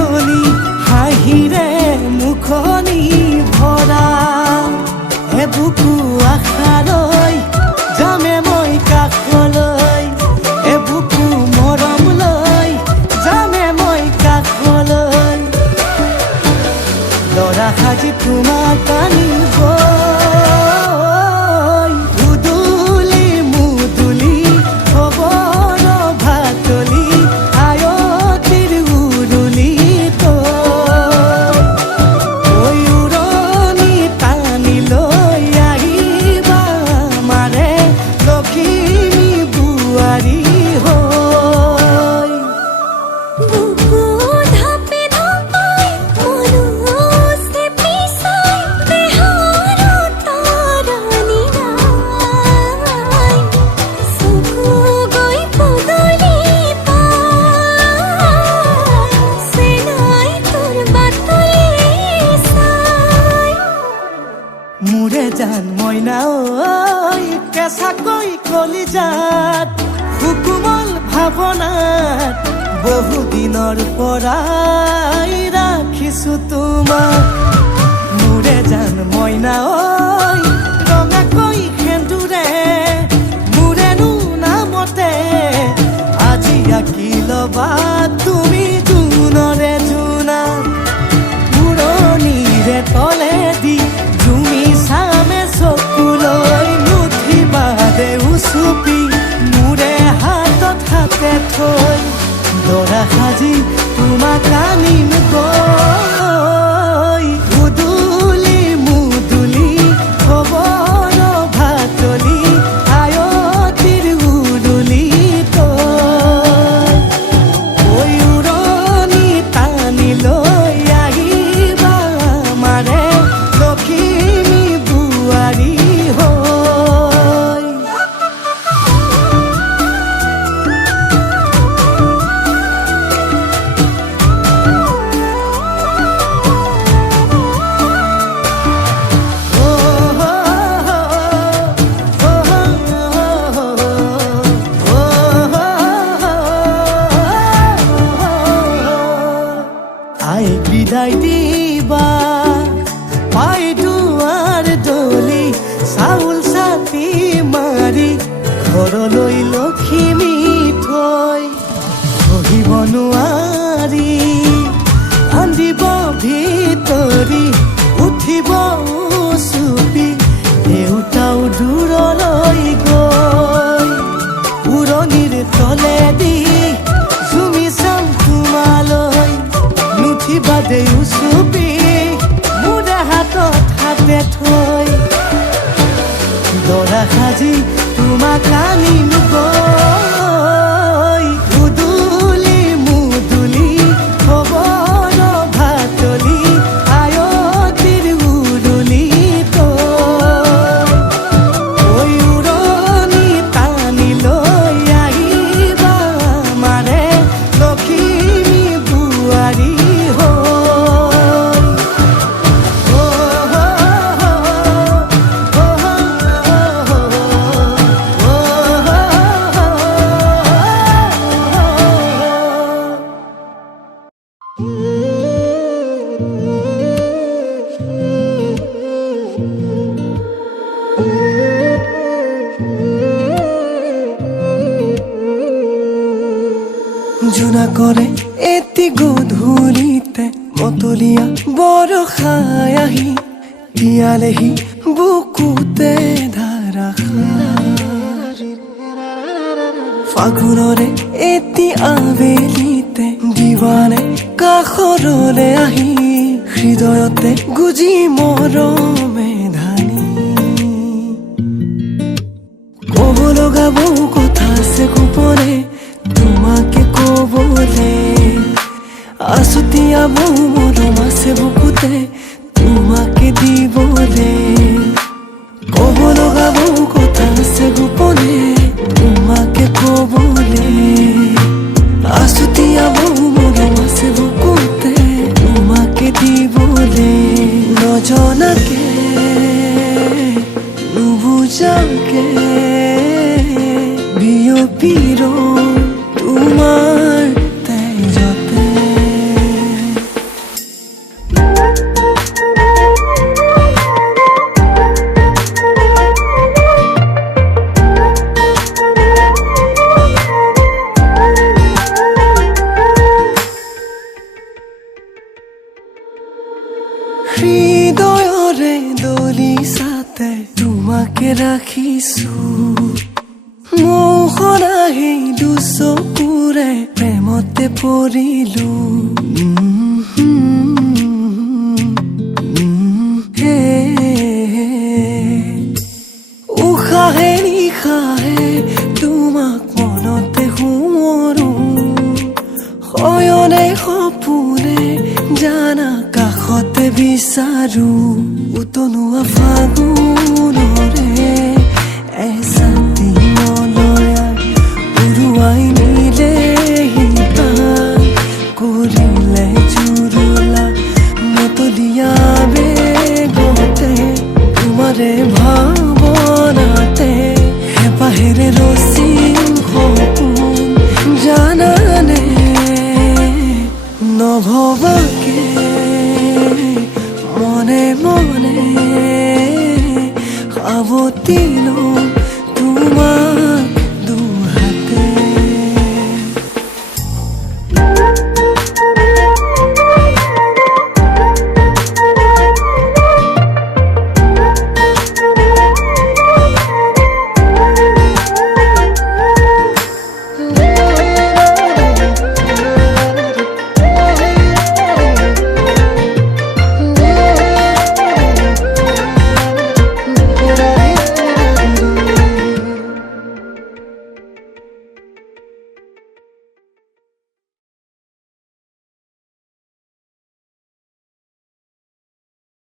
উৰণি হাঁহিৰে মুখনি ভৰা এবুকু আশালৈ যামে মই কাষলৈ এবুকু মৰম লৈ যামে মই কাষলৈ লৰা সাজি তোমাক আনিব উদুলি মুদুলি খবৰ ভাতলি আয়তিৰ উৰুলি তই উৰণি টানি লৈ আহিবা মাৰে লখিমী বোৱাৰী হৈ বুকু ধাপে ধাপাই মনুষ্যে পিছাই দেহৰ তৰণি নাই চকু গৈ পদূলি পাই চেনাই তোৰ বাটলি চাই মোৰে জান মইনা ঐ কেঁচাকৈ কলিজাত সুকুমল ভাৱনাত বহুদিনৰ পৰাই ৰাখিছো তোমাক মোৰে জান মইনা ঐ ৰঙাকৈ সেন্দুৰে মোৰেনো নামতে আজি আঁকি ল'বা তুমি জোনৰে জোনা উৰণিৰে তলেদি তুমি চামে চকুলৈ নুঠিবা দে উচুপি মোৰে হাতত হাতে থৈ দৰা সাজি তোমাক আনিম গৈ উদুলি মুদুলি খবৰ ভাতলি আয়তিৰ উৰুলি তই উৰণি টানি লৈ আহিবা মাৰে লখিমী বোৱাৰী হৈ আই বিদায় দিবা পাই দুৱাৰ দলি চাউল চাতি মাৰি ঘৰলৈ লখিমী থৈ বহিব নোৱাৰি কান্দিব ভিতৰি উঠিব চুপি দেউতাও দূৰলৈ গৈ উৰণিৰ তলেদি জুমি চাম তোমালৈ নুঠিবা দে উচুপি মোৰে হাতত হাতে থৈ দৰা সাজি তোমাক আনিম গৈ উদুলি মুদুলি খবৰ ভাতলি আয়তিৰ উৰুলি তই উৰণি টানি লৈ আহিবা মাৰে লখিমী বোৱাৰী জোনা কৰে এটি গধূলিতে মতলীয়া বৰষাই আহি তিয়ালেহি বুকুতে ধাৰাসাৰ ফাগুনৰে এটি আবেলিতে দিৱানে কাষৰলে আহি হৃদয়তে গুজি মৰমে ধানি ক'ব লগা বহু কথা আছে গোপনে তোমাকে কবলে আছুতীয়া বহু মৰম আছে বুকুতে তোমাকে দিবলে ক'ব লগা বহু কথা আছে গোপনে তোমাকে কবলে আছুতীয়া বহু মৰম আছে বুকুতে তোমাকে দিবলে নজনাকে নুবুজাকে বিয়পিৰ তোমাৰ তেজতে হৃদয়ৰে দলিছাতে তোমাকে ৰাখিছো মোহনা সেই দুচকুৰে প্ৰেমতে পৰিলো উশাহে নিশাহে তোমাক মনতে সোঁৱৰো শয়নে সপোনে জানা কাষতে বিচাৰো উতনুৱা ফাগুনৰে এচাতি মলয়াই উৰুৱাই নিলে হিপা কৰিলে জুৰুলা মতলীয়া বেগতে তোমাৰে ভাৱনাতে হেঁপাহেৰে ৰচিম সপোন জানানে নভবাকে মনে মনে সাৱটি লওঁ তোমাৰ